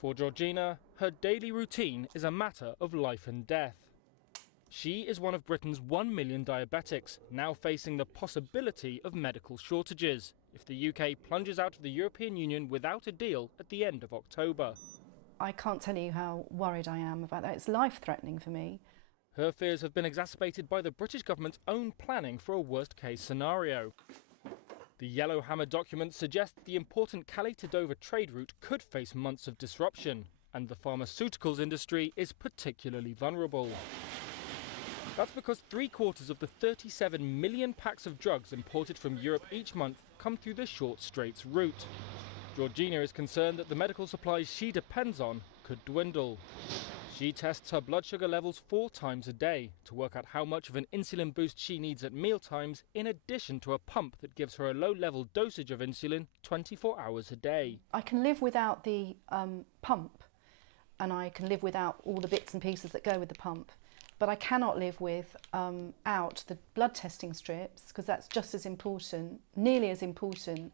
For Georgina, her daily routine is a matter of life and death. She is one of Britain's 1 million diabetics, now facing the possibility of medical shortages if the UK plunges out of the European Union without a deal at the end of October. I can't tell you how worried I am about that. It's life-threatening for me. Her fears have been exacerbated by the British government's own planning for a worst-case scenario. The Yellowhammer document suggests the important Calais to Dover trade route could face months of disruption, and the pharmaceuticals industry is particularly vulnerable. That's because 3/4 of the 37 million packs of drugs imported from Europe each month come through the short Straits route. Georgina is concerned that the medical supplies she depends on could dwindle. She tests her blood sugar levels 4 times a day to work out how much of an insulin boost she needs at mealtimes, in addition to a pump that gives her a low-level dosage of insulin 24 hours a day. I can live without the pump, and I can live without all the bits and pieces that go with the pump. But I cannot live without the blood testing strips, because that's just as important, nearly as important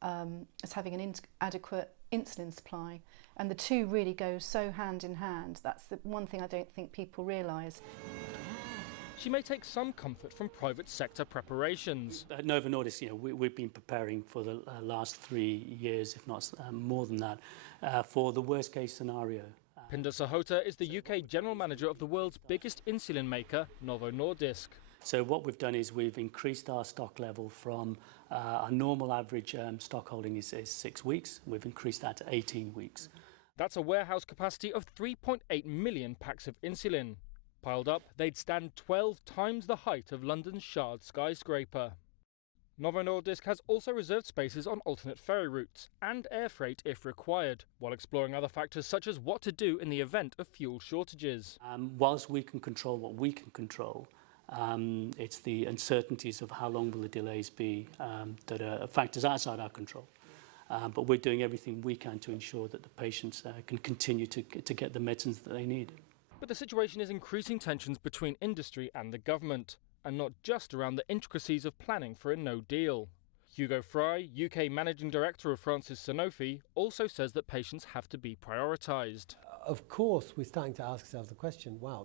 as having an adequate insulin supply. And the two really go so hand in hand. That's the one thing I don't think people realise. She may take some comfort from private sector preparations. At Novo Nordisk, we've been preparing for the last 3 years, if not more than that, for the worst case scenario. Pinder Sahota is the UK general manager of the world's biggest insulin maker, Novo Nordisk. So what we've done is we've increased our stock level from our normal average stock holding is 6 weeks. We've increased that to 18 weeks. That's a warehouse capacity of 3.8 million packs of insulin. Piled up, they'd stand 12 times the height of London's Shard skyscraper. Novo Nordisk has also reserved spaces on alternate ferry routes and air freight if required, while exploring other factors such as what to do in the event of fuel shortages. Whilst we can control what we can control, it's the uncertainties of how long will the delays be that are factors outside our control. But we're doing everything we can to ensure that the patients can continue to get the medicines that they need. But the situation is increasing tensions between industry and the government, and not just around the intricacies of planning for a no deal. Hugo Fry, UK Managing Director of France's Sanofi, also says that patients have to be prioritised. Of course, we're starting to ask ourselves the question, wow,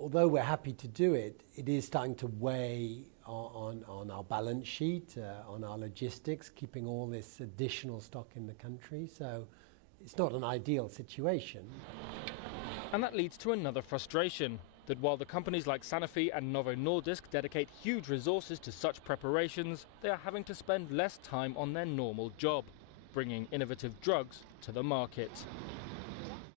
although we're happy to do it, it is starting to weigh on our balance sheet, on our logistics, keeping all this additional stock in the country. So it's not an ideal situation. And that leads to another frustration, that while the companies like Sanofi and Novo Nordisk dedicate huge resources to such preparations, they are having to spend less time on their normal job, bringing innovative drugs to the market.